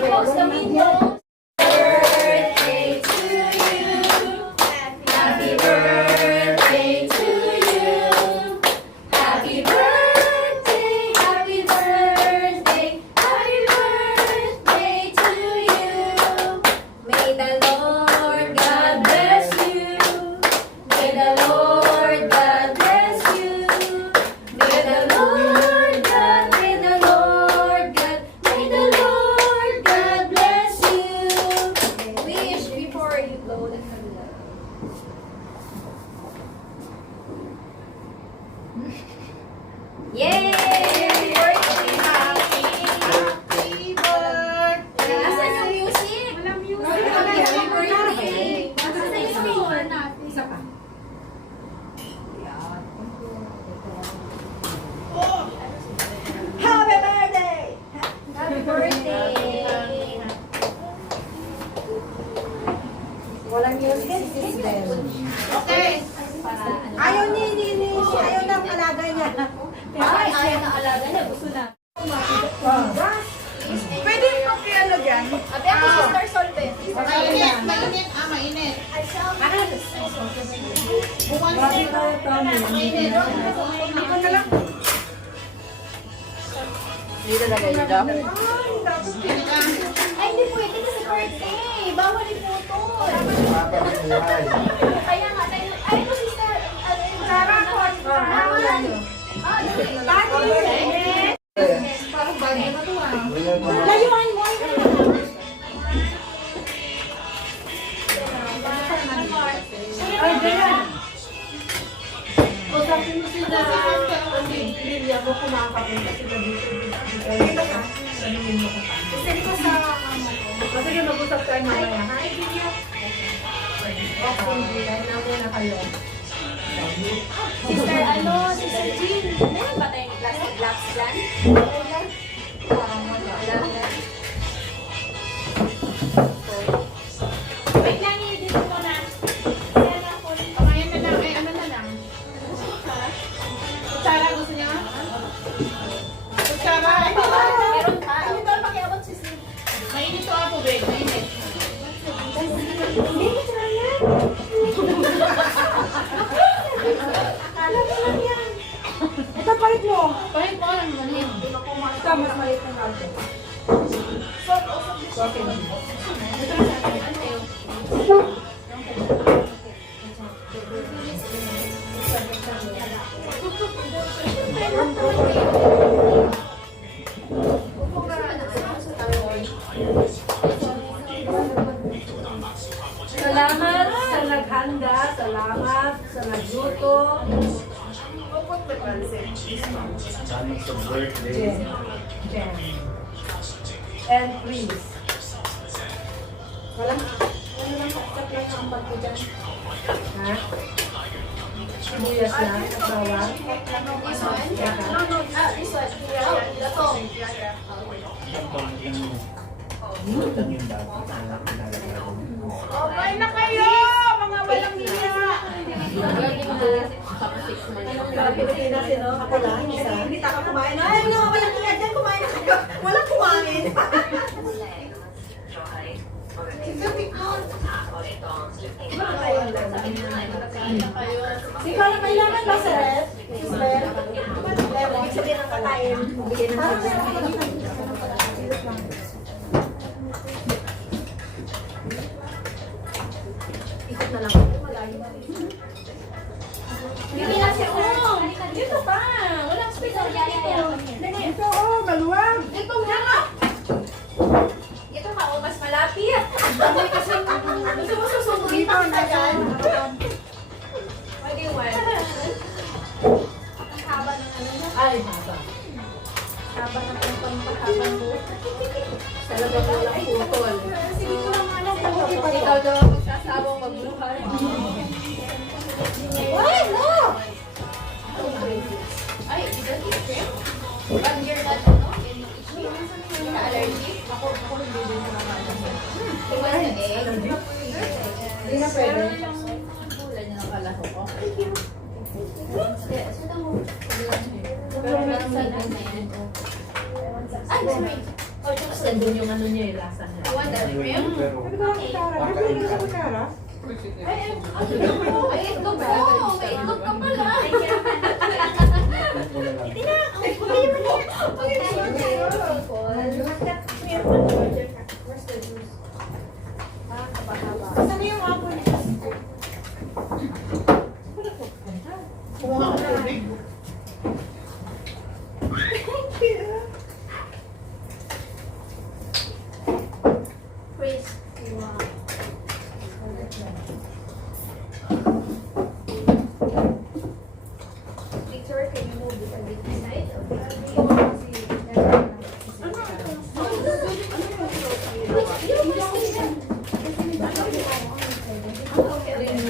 Close the window. Birthday to you. Happy birthday to you. Happy birthday, happy birthday, happy birthday to you. May the Lord God bless you. May the Lord God bless you. May the Lord God, may the Lord God, may the Lord God bless you. Wish before you blow the candle. Yay! Happy birthday! Happy birthday! Nasaan yung music? Walang music. Happy birthday! Nasaan yung speaker natin? Isa pa. Happy birthday! Happy birthday! Walang music, system. Okay. Ayaw ayaw ng alaga niya. Ay, ayaw na alaga na. Gusto na. Pwede mo ano dyan? Abi ako Sister Solvent. Mainit, mainit. Mainit. Buwan mainit. Ako na lang. Dito lagay dito. Ay, hindi pwede kasi birthday. Bawal yung photo. Kaya nga, ay, ito Sister. Sarah ko. Parang bagay na ito ah. Layuan mo. Ay, ganyan. Usapin mo sila. Lilia mo kumakapunta sila dito. Sabihin mo ko pa. Kasi ko sa Kasi yung mag-usap tayo mamaya. Hi, Lilia. Okay, Lilia. Nauna na kayo. Sister, Sister Jean. Meron ba tayong plastic gloves dyan? Parang wala. Wait lang, i-edit ko na. Kamayan na lang. Ay, ano na lang. Kutsara, gusto niya? Kutsara. Ay, diba? Meron pa. Ano daw pakiabot si Sim? Mainit to ako, babe. Mainit. Akala ko lang yan. Ito, palit mo. Palit mo, alam mo yun. Ito, mas maliit na natin. Okay. Salamat sa naghanda, salamat sa nagluto. Salamat sa birthday. Jen. And please. Walang kapsap lang ang pagko dyan. Ha? Sibuyas lang at bawang. This one? This one. Gatong. Ito yung dapat na pinalagay ko. Okay na kayo! Mga walang niya! Pilipinas yun, no? Ako lang, isa. Hindi taka kumain. Ay, mga walang niya dyan, kumain na kayo. Walang kumain. Ikaw na kailangan ba sa ref? Isabel? Ibig sabihin ng katayin. Bigyan ng ikot na lang. Hindi na siya. Dito pa. Walang space ang dito. Ito, oh, maluwag. Ito nga nga. Ito ka, mas malapit. Gusto mo susundin pa kita dyan? Pwede one. Ang haba ng ano na. Ay, haba. Haba ng pampakaban mo. Talaga ko lang putol. Sige ko lang ano. Ikaw daw magsasabong magbuhay. Why? No! Ay, you don't eat shrimp? But you're not, any issue? Sa allergy? Ako hindi din sa mga allergy. Tingnan sa egg. Hindi na pwede. Kulay niya ng kalaho ko. Yes, ito mo. Pero na yan. Ay, sorry. Oh, Kasi doon yung ano niya, yung lasa niya. You want the shrimp? Pero, Okay. Ay, itlog ko. May itlog ka pala. Saan yung apple niya? Kumuha ko na rin. Chris. Victor, can you move it a bit aside?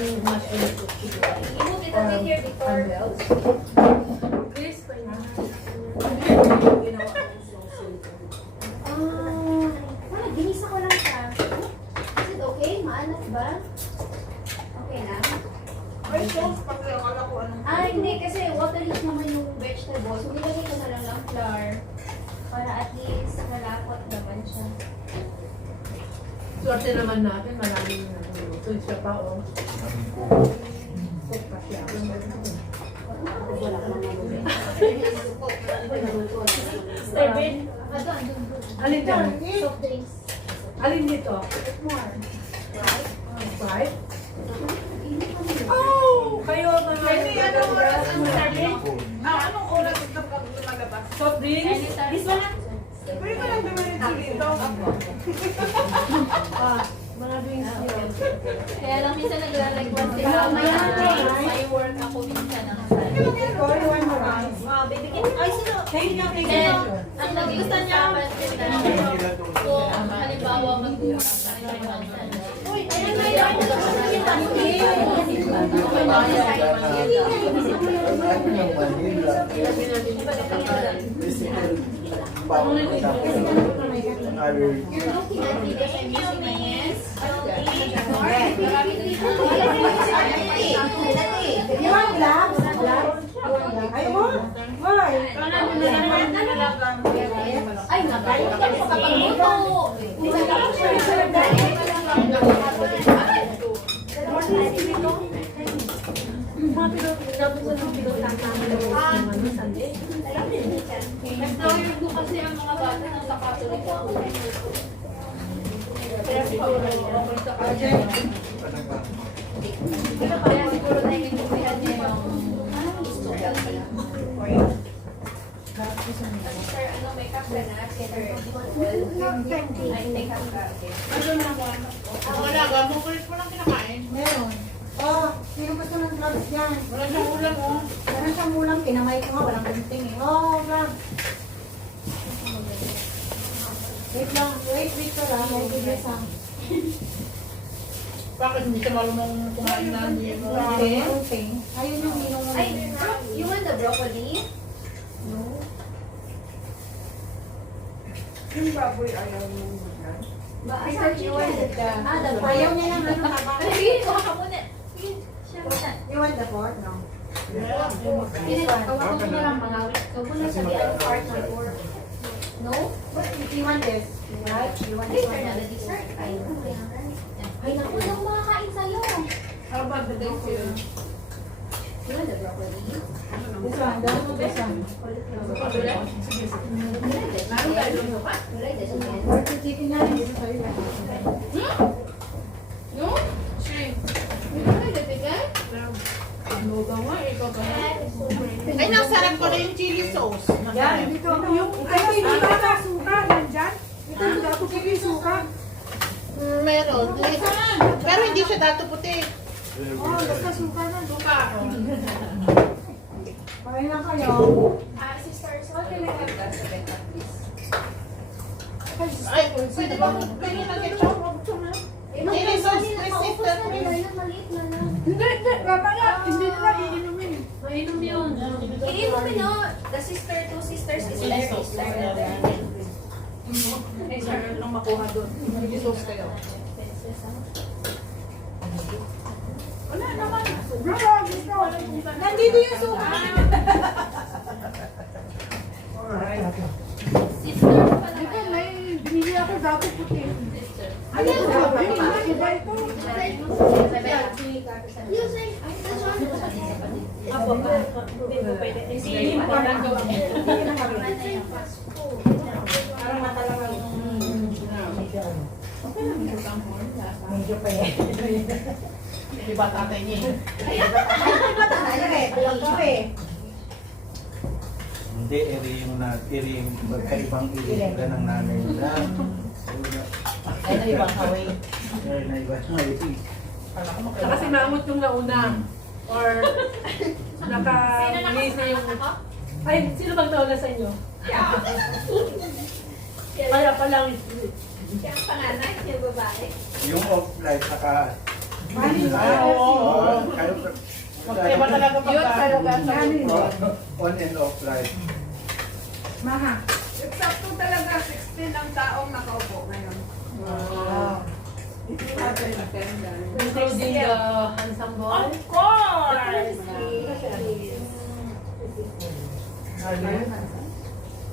Yung mushroom soup. You move it a bit here, Victor. Chris, kayo na. Wala, ginisa ko lang siya. Is it okay? Maalat ba? Okay na? Ay, sauce, pati akala ko ano. Ah, hindi. Kasi watery naman yung vegetables. So, nilagay ko na lang ng flour. Para at least malapot naman siya. Swerte naman natin, maraming nagluto. Siya pa, oh. Cook pa siya. Steven, alin dyan? Soft drinks. Alin dito? More. Right? Oh! Kayo mga... anong oras ang serving? Anong oras ito pag lumalabas? Soft drinks? This one lang. Pwede ko lang dumiretso dito. Mga drinks yun. Kaya lang minsan nagre-request sila. May work ako minsan ng Bibigyan. Ay, sino? Then, ang nag-gusto niya, kung halimbawa mag-work Uy, ayun na yun. You're looking at me, I'm using my hands. You want black? Ay, mo? Why? Ay, nagalit ka sa kapagluto. Nag-lawyer ko kasi ang mga bata ng Catholic ako. Kaya siguro okay sa kanya. Kaya siguro naiintindihan niya yung gusto ko. Sir, ano, may cup ka na? Sir, ay, may cup ka. Okay. Wala, gamukulit mo lang kinakain. Meron. Oh, sino gusto ng drugs yan? Wala siyang ulam, oh. Meron siyang ulam, kinamay ko nga, walang kunting eh. Oh, drugs. Wait lang, wait, Victor ah, may bigay sa... Bakit hindi ka marunong kumain na hindi mo? Kunting. Ayun yung minong... Ay, you want the broccoli? No. Yung baboy ayaw mo yan. Sir, you want the... Ah, the Ayaw niya lang ano taba. Ay, sige, kuha ka muna. Sige, siya muna. You want the pork? No. Sige, kawag ko na lang mga... Kawag ko na sabi ang part ng work. No? But if you want this, right? You want this Later na, one? the dessert. Ay, naku, hindi ako makakain sa'yo. How about the next year? You want the broccoli? This one, dahil mo this one. Meron tayo luto ka? Pork to chicken na rin, dito sa'yo. No? Shrimp. You want the bigay? Ano ka nga, ikaw ka nga. Ay, nasarap ko na yung chili sauce. Yan, dito. Yung, ay, hindi ba na suka? Nandyan? Ito, hindi ako pili suka. Meron. Pero hindi siya dato puti. Oh, basta suka na. Suka ako. Pakain lang kayo. Sisters, what can I have that sa benta, please? Ay, pwede ba pwede na ketchup? Chili sauce, recipe na Maliit na lang. Hindi, mamaya. Hindi nila iinumin. Mainom yun. Iinumin no. The sister, two sisters is there. Is there. Eh, sir, lang makuha doon. May sauce kayo. Wala naman. Nandito yung suka. dati puti. Ano yung Iba ito. Apo, hindi ko pwede. Hindi mo pa lang gawin. Parang mata lang ang... Medyo pa yan. Di ba tatay niya? Alam ko eh. Hindi, eri yung magkaibang iri ka ng nanay nila. Ay, na ibang kaway. Ay, naibang iri. Saka si Mamut yung nauna. Or naka-release na yung... Ay, sino bang nauna sa inyo? Kaya pa lang. Siya ang panganay, yung babae. Yung off-light, saka... Mami, Magkaiba talaga pagka. On and off light. Maha. Eksakto talaga 16 ang taong nakaupo ngayon. Including the handsome boy. Of course!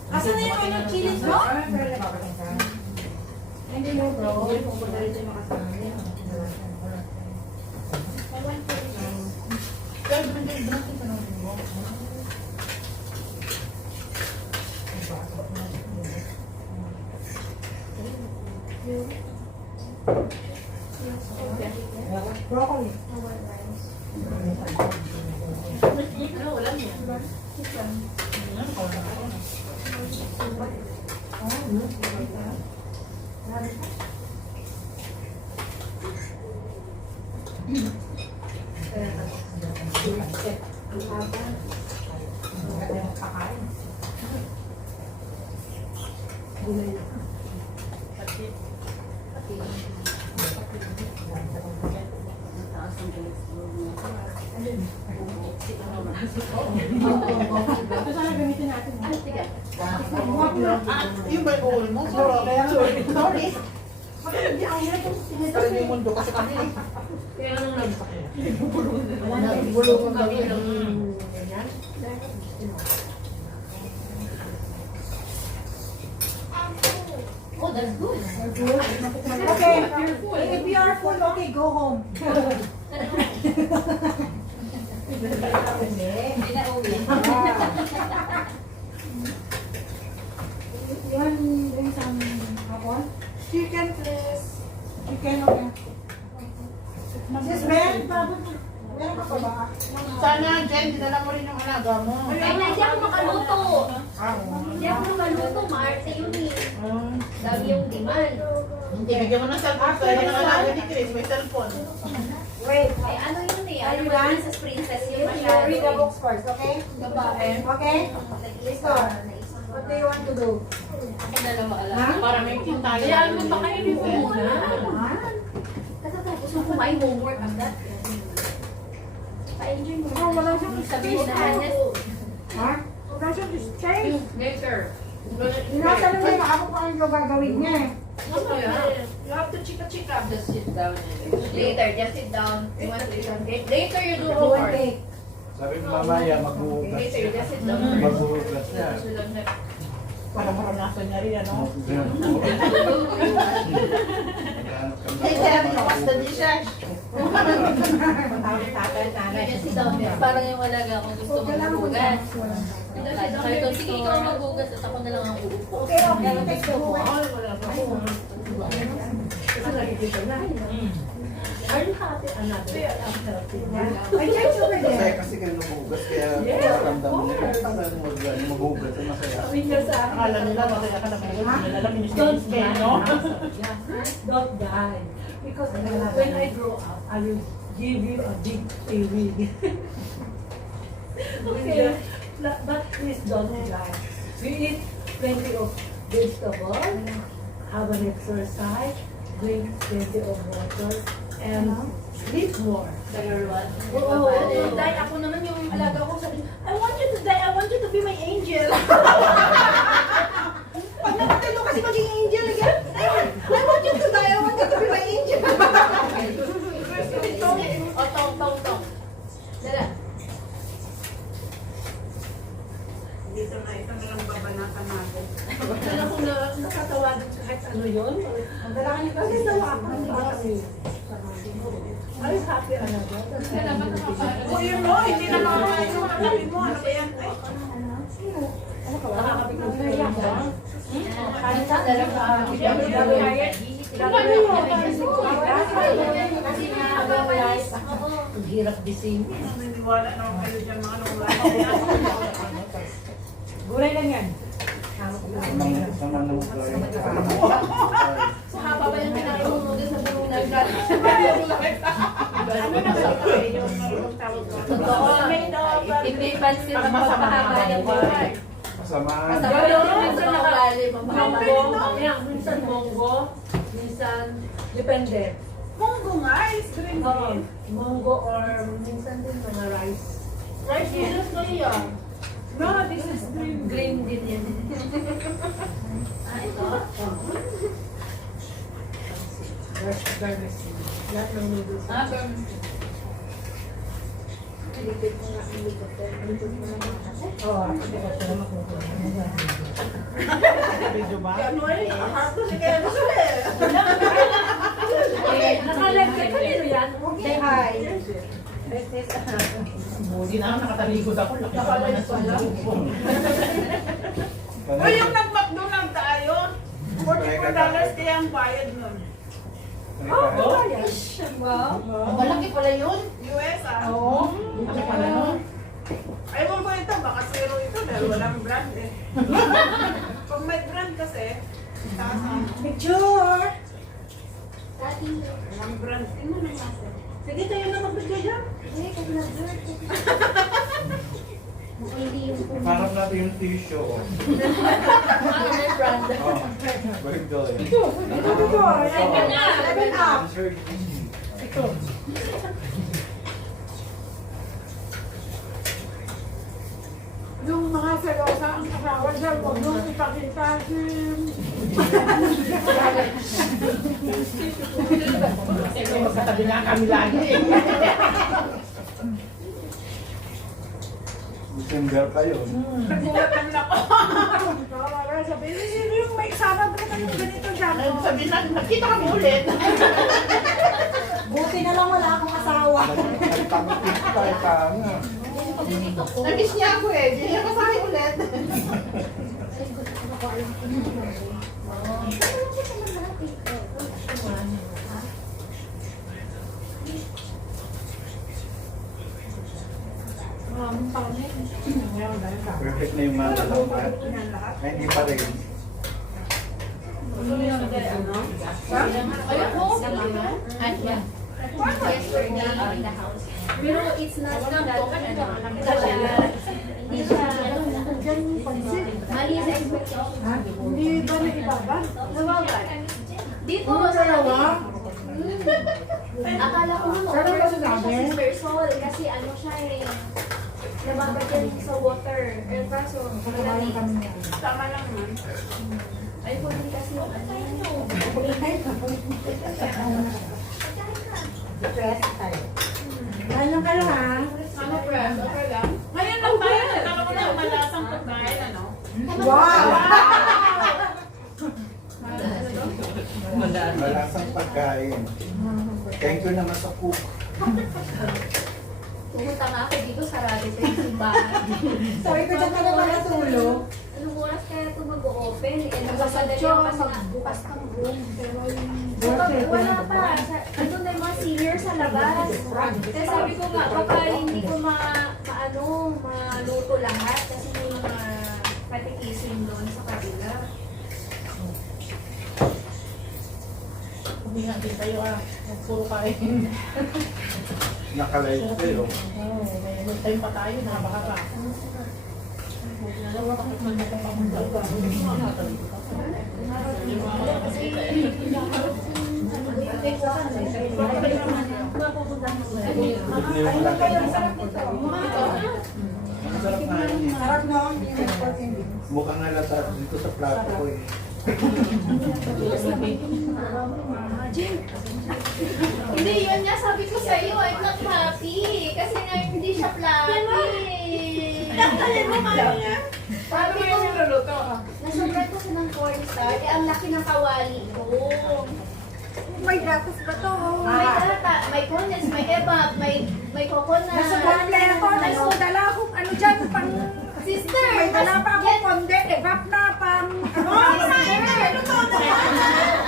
Asan na yung ano, chilies mo? Hindi mo bro. Pupunta rin yung makasama niya. Broccoli. Ano, ulam niya? Ito sana gamitin natin. Yung ba yung ulo mo? Sorry. Sorry yung mundo kasi kami. Kaya anong nagpakaya? Bulungan kami ng... Oh, that's good. Okay, if you are full, okay, go home. Hindi na uwi. Yan yung sa hapon. Chicken please. Chicken, okay. Sis Ben, meron ka pa ba? Sana, Jen, dinala mo rin yung alaga mo. Ay, hindi ako makaluto. Hindi ako makaluto. Maarte yun eh. Dami yung demand. Hindi, bigyan mo ng cellphone. Kaya ng alaga ni Chris, may cellphone. Wait, Ay, ano yun eh. Are Ano you ba done? sa princess yun? you read the books first, okay? Babae. Okay? Nag-isa. What do you want to do? Ako dalawa alam. Para may tintayo. Kaya ano pa kayo ni Muna? Katatapos mo kumain homework agad. Pa-enjoy mo. Oh, wala siyang Sabihin na honest. Ha? Wala siyang stay. Later. Tinatanong niya ako kung ano yung gagawin niya eh. You have to chika-chika. Just sit down. Later, just sit down. You want to Later, you do Go and homework. take. Sabi mo mamaya, maghuhugas Later, you just sit siya. down. Maghuhugas siya. Para maranasan niya rin, ano? Hey, Basta di siya. Just sit down. Parang yung alaga ko gusto maghugas. Sabi ko, sige ikaw maghugas at ako na lang ang uupo. Okay, okay, take the book. Kasi nakikita na. Are you happy? I checked over Kasi there. kasi kayo naghuhugas, kaya ramdam nila. Parang maghuhugas, masaya. Sabi niya sa akin. Akala nila, masaya ka na mag-uwi. Alam niyo siya, no? Don't die. Because when I grow up, I will give you a big awig. Okay, but please don't die. We eat plenty of vegetables, have an exercise, drink plenty of water, and sleep more. Oo, dahil ako naman yung alaga ko sabi, I want you to die, I want you to be my angel. Pag nakatulong kasi maging angel again, I want you to die, I want you to be my angel. O, tong. Dala. Dito na, ito na lang ang babanatan natin. Kaya kung nakatawa din kahit ano yun. Ang dalangin kasi nawakan ba kami. Ay, happy ano ba? O yun mo, hindi na makakain yung mga tabi mo. Ano ba yan? Ay, Nakakapit ng kaya ba? Kahit sa dalawa. Kasi nga, life, ang hirap dising. naniniwala na ako kayo dyan mga nung Gulay lang yan. Sama ng Sa haba ba yung pinakaroon mo sa burunan? Ano na ba yung marunong tawag ko? Totoo. Hindi pansin ang pagpahaba ng buhay. Kasamaan. Kasama yung sa nakalalim ang mahaba. Minsan monggo, minsan depende. Munggo nga, is green Oo, bean. monggo or minsan din mga rice. Rice noodles ko yun. No, this is green Green din yan. Ah, ito? Garlic. Lahat ng noodles. Ah, girl. Lipid mo nga ang lipid ko. Lipid mo naman kasi. Oo, hindi ko sila makukuha. Video ba? Ano eh, hato si kaya gusto eh. Nakalagay ka nito yan. Say hi. Hindi na ako nakatalikod ako. Nakalayo pala. O yung nag-McDonald tayo, $44 kaya ang bayad nun. Wow. Malaki pala yun. US ah. Oo. Ano pala nun? Ewan ko ito, baka zero ito dahil walang brand eh. Pag may brand kasi, taas ang Picture! walang brand. Tingnan na natin. Sige, tayo na mag-video dyan. Hanap natin yung tissue. Ah, may brand. Oh, very good. Ito, ayan na. Level up. Sir, Ito. Yung mga selosa ang asawa siya, huwag nung ipakita si... Kasi magkatabi na kami lagi eh. December pa yun. Nagulatan na ako. Sabi, sino yung may kasama ba kayong ganito dyan? Sabi na, nakita kami ulit. Buti na lang wala akong asawa. Nagpangit tayo tanga. Namiss niya ako eh, hindi niya kasama ulit. Perfect na yung mga lampat. Ay, hindi pa rin. Ayun po. Ay, yeah. Yesterday in the house. Pero it's not that, hindi siya, mali sa expectation. Hindi ba na ibaba? Nawawal. Dito Oo, sa dalawa. Akala ko naman, Pero ba sinabi? si Persol, kasi ano siya eh, nababagyan sa water. Eh, kaso, Tama lang man. ay ko din kasi yung ano. Ano kayo ha? Ano press? Okay lang. Ngayon lang tayo nagkaroon ng malasang pagkain, ano? Wow! Malasang pagkain. Thank you naman sa cook. Pumunta nga ako dito, sarado sa yung simbahan. Sabi ko dyan ka naman natulog. Anong oras kaya ito mag-open? Eh, nagpapadali ako kasi nga bukas ang room. Pero wala pa. Ito na yung mga senior sa labas. Kaya sabi ko nga, baka hindi ko maluto lahat kasi may mga patikisin doon sa kabila. Hindi nga din tayo puro kain. Nakalive kayo. Oo, may time pa tayo, nakabaka pa. Dalawa bakit man natin pamunta ka? Ang sarap na yun. Sarap no? Mukhang halata dito sa plato ko eh. Hindi, yun nga sabi ko sa iyo, I'm not happy. Kasi nga hindi siya fluffy. Tatalin mo kaya niya. Paano mo yung niluluto? Nasobra ko sa ng cornstarch, eh ang laki ng kawali ko. May gatas ba to? May data, may corners, may ebab, may coconut. Nasa kompleto, nagdala akong ano dyan, pang... Sister! May dala pa akong konde, evap na pang...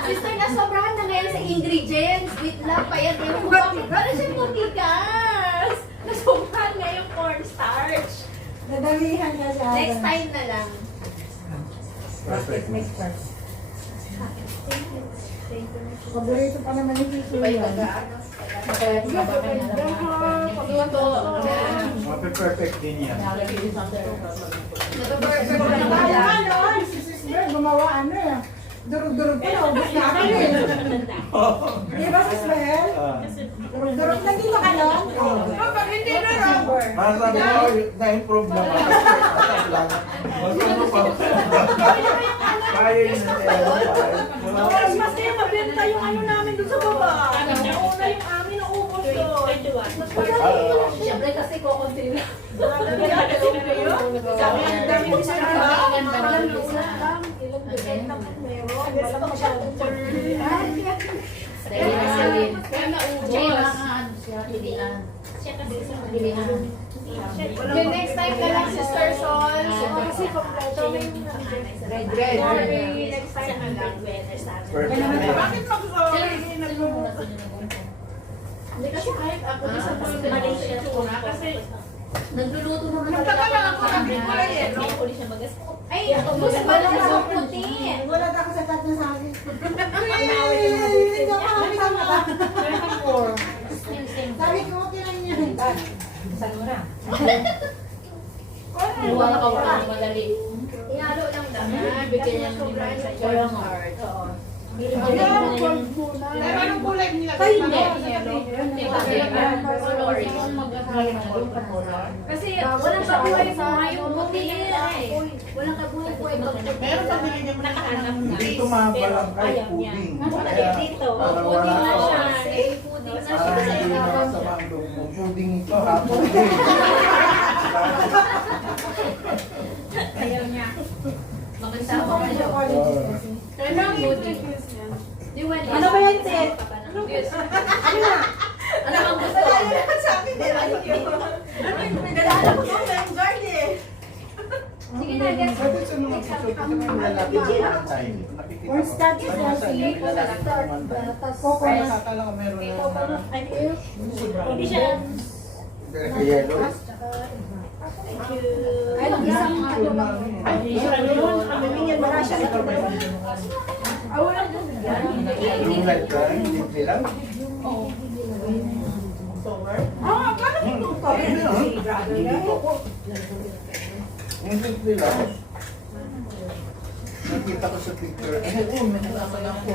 Sister, nasobrahan na ngayon sa ingredients. Wait lang, pa yan. Ewan ko bakit. Ano siya mutikas? Nasobrahan nga yung cornstarch. Nadalihan niya siya. Next time na lang. Perfect. Next time. Thank you. Thank you. Paborito pa naman ni Kiko yan. Perfect din yan. Si Sister, gumawa ano eh. Durug-durug pa, ubus na ako eh. Di ba, Sister? Durug-durug na dito ka lang. Pag hindi na lang. Masabi ko, na-improve naman. Mas ano pa? Kaya yun na Mas mas kaya mabenta yung ano namin doon sa baba. Nauna yung amin, naubos doon. Siyempre kasi kukunti lang. Sabi ang dami ko sa The next time na lang, Sister Sol. Kasi kompleto na yung sorry. Next time na lang. Perfect. Bakit mag-sorry? Hindi kasi kahit ako sa Malaysia kasi nagluluto naman Nagtagal lang ako ng kulay eh, no? Ay, ako sa balang sa puti. Wala na ako sa tat na sa akin. Sabi ko, okay lang yan. Wala ka pa madali. Ihalo lang dapat. Bigyan niya ng libre sa cornstarch. Oo. Pero anong kulay nila? Kasi walang kabuhay-buhay yung puti. Walang kabuhay-buhay pag puti. Meron pa binigyan mo nakahanap na. Hindi tumabalang kay puding. Kaya Dito. para Puti wala na ko. siya. Puti na Para hindi siya. masama ang loob mo. Puding ito ha. Puding. Ayaw niya. Makasama ka siya. Kailangan Puti. Ano ba yan, Ted? Ano na? Ano ang gusto? Sabi nila, ano yung pinadala ko doon sa guard eh. Sige na, guys. Sabi sa mga susunod ko naman natin ang time. Nakikita ko. Cornstarch is Saan healthy. nasa ilalim naman tayo. Coconut. Akala ko meron na Hindi siya. yellow. Ay, isang ano ba? Bibigyan mo na siya. Yung light ka, hindi lang. Hindi ko po. Yung simple lang. Nakita ko sa picture. Ay, may nalaman ako.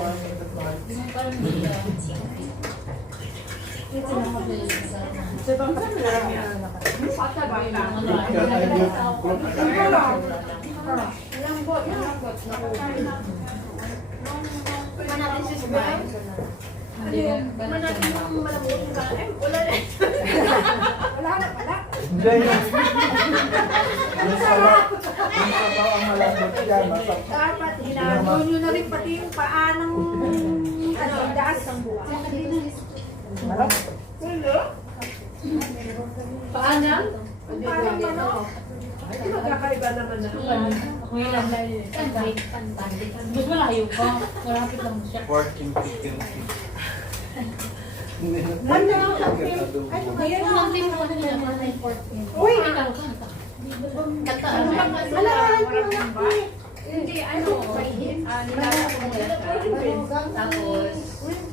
Manapin si Sibay. Manapin yung malamutin ka. Eh, wala na. Wala na pala. Hindi. Yung sabaw ang malambot yan. Dapat hinago nyo na rin pati yung paa ng ano, daas ng buwan. Paano? Parang ano? Ay, magkakaiba naman na. Mas malayo pa. Malapit lang siya. Pork and chicken. Ganda ang sampin. Ay, ngayon na. Uy! Malahan ko na. Hindi, ano, nilalak ko muna siya. Tapos,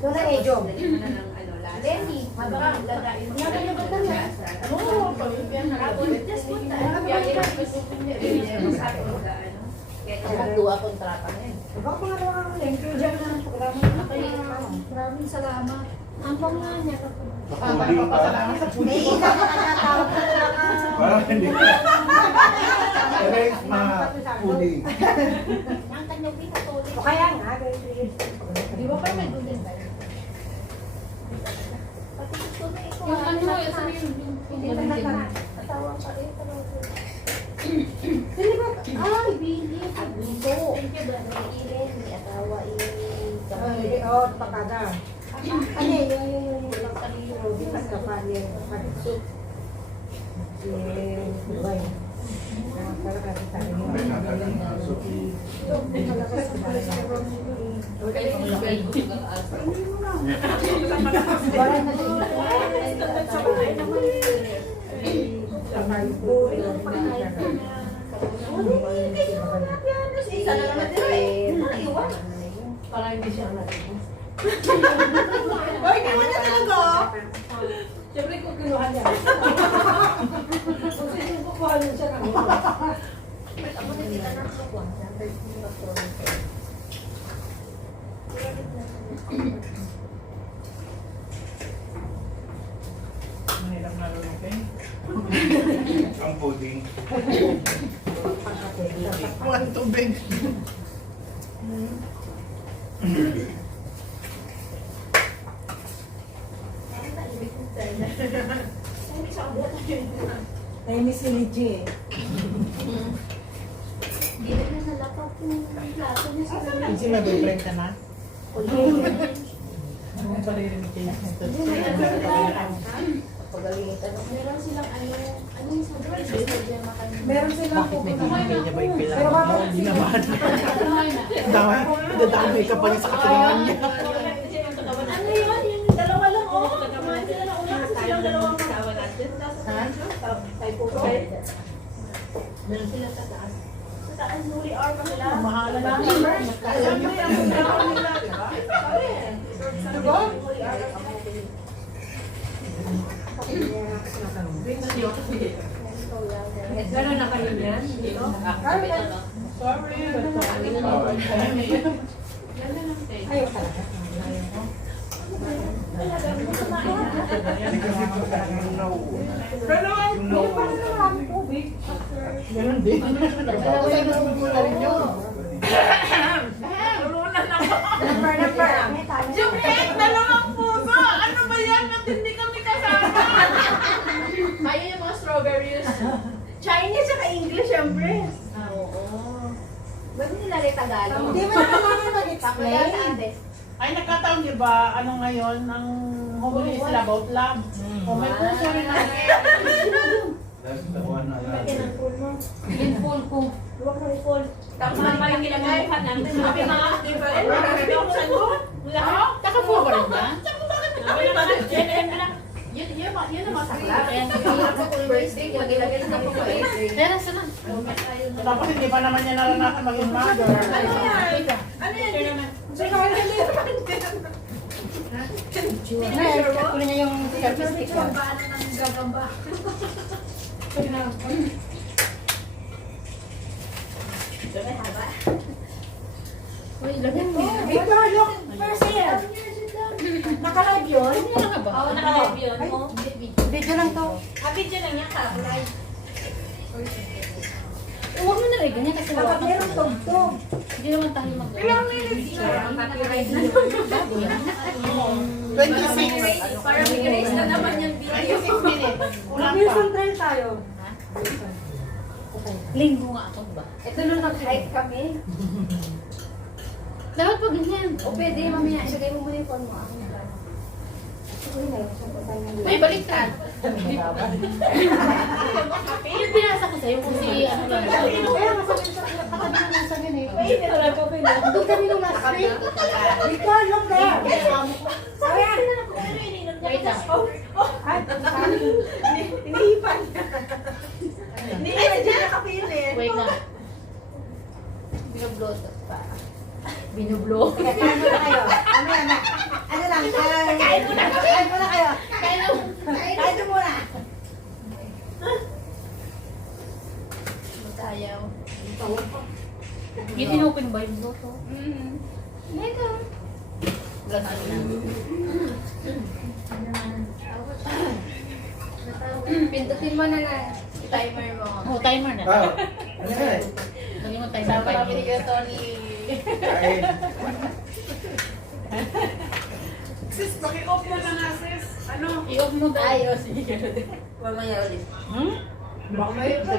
Wala eh, Jom. dali mo na ng ano, lasa. Lenny, habang lagayin mo siya ng lasa. Oo, pamilya na. Tapos, just put that. Kaya yun, masabi ko na, ano. Kaya kontrata ngayon. Baka pangalawa ka thank you dyan na ng programa. Maraming salamat. Ang pang nga niya. Puding pa. May isa ka na tawag ka na lang. Parang hindi. Erase mga puding. Ang kanyang pinatuloy. O kaya nga, Di ba parang may dulin ba? Pati gusto na ikaw. Yung ano, sabi yung Hindi na nakatawang pa rin. Hindi ba? Ay, Billy. Ito. Iirin. May atawa. Ay, oh, pakada. Ano yung di pagkapan yung pag-soup. Dubai. Para kasi tayo yung Para hindi siya natin. Ay, hindi mo niya talaga. Siyempre kung kinuha niya. Kung sino kukuha niya siya ng Mahirap na rin okay. Ang pudding. Buwan tubig. Tayo ni si Lichi eh. Hindi na nalapag yung plato niya sa Kasi mag-break ka na. Ano pa rin yung Meron silang anong sabi? Meron silang pupuntahan. niya ba yung Pero kailangan mo? bakit Hindi naman. Dadamay ka pa niya sa katulingan niya. Ano yun? Yung dalawa lang, oh. Kumain sila na una kasi silang dalawang kasawa natin. meron sila sa taas. Sa taas, nuri hour pa sila. Mahala na. Alam mo yung ginawa nila, di ba? Ano ba? Gano'n na kayo yan? Dito? Sorry. Ayaw talaga. Hindi kasi yung nauuna. Pero Yung nauuna. Ganun din. Dalawa yung nagmumula nyo. Lulunan ako. Number. Juliet, dalawang puso! Ano ba yan? Ba't hindi kami kasama? Ayun yung mga strawberries. Chinese at English, syempre. Oo. Ba't nila rin Tagalog? Hindi mo na kailangan Tama mag-explain. yan, ate. Ay, nagkataon niyo ba, ano ngayon, ang humuli sila about love? O may puso rin na. Last the one na lang. Yung phone ko. Tama pa yung ginagawa namin. Sabi mga, di ba? Naka-phone ba rin ba? Yun ang masakla. Kaya hirap ako yung birthday. Mag-ilagay na ako ko eh. Pero sana. Tapos hindi pa naman niya naranasan maging mother. Ano yan? Kunin niya yung selfie stick ko. Uy, lagyan mo. Victor, look. First year. Naka-live yun? Oo, naka-live yun. Video lang to. Video lang yan ka. Huwag mo na rin ganyan kasi Dapat merong tugtog. hindi naman tayo mag- Ilang minutes na? Copyright na. Bago yan. 26. Para may erase na naman yung video. 26 minutes. Kulang pa. Wilson trail tayo. Linggo nga ako ba? Ito nung nag-hike kami. Dapat pag ganyan. O pwede, mamaya. Ilagay mo muna yung phone mo. May baliktad. Yung pinasa ko sa'yo kung si ano lang. Kaya masabi sa katabi ng nasa yun eh. Doon kami nung last week. Victor, look there. Wait lang. Inihipan niya. Hindi na dyan nakapilit. Wait lang. Binoblow pa. Binublo. Kaya kain muna kayo. Ano lang, kain muna kayo. Kain muna. Matayaw. Yung inopen ba yung loto? Mega. Last na. Pindutin mo na lang. Timer mo. Oh, timer na. Ah, ano yan? Lagyan mo timer. Sama kami ni Tony. Kain. Sis, paki-off mo na nga, sis. Ano? I-off mo daw. Ay, o sige. Mamaya ulit. Baka may ito.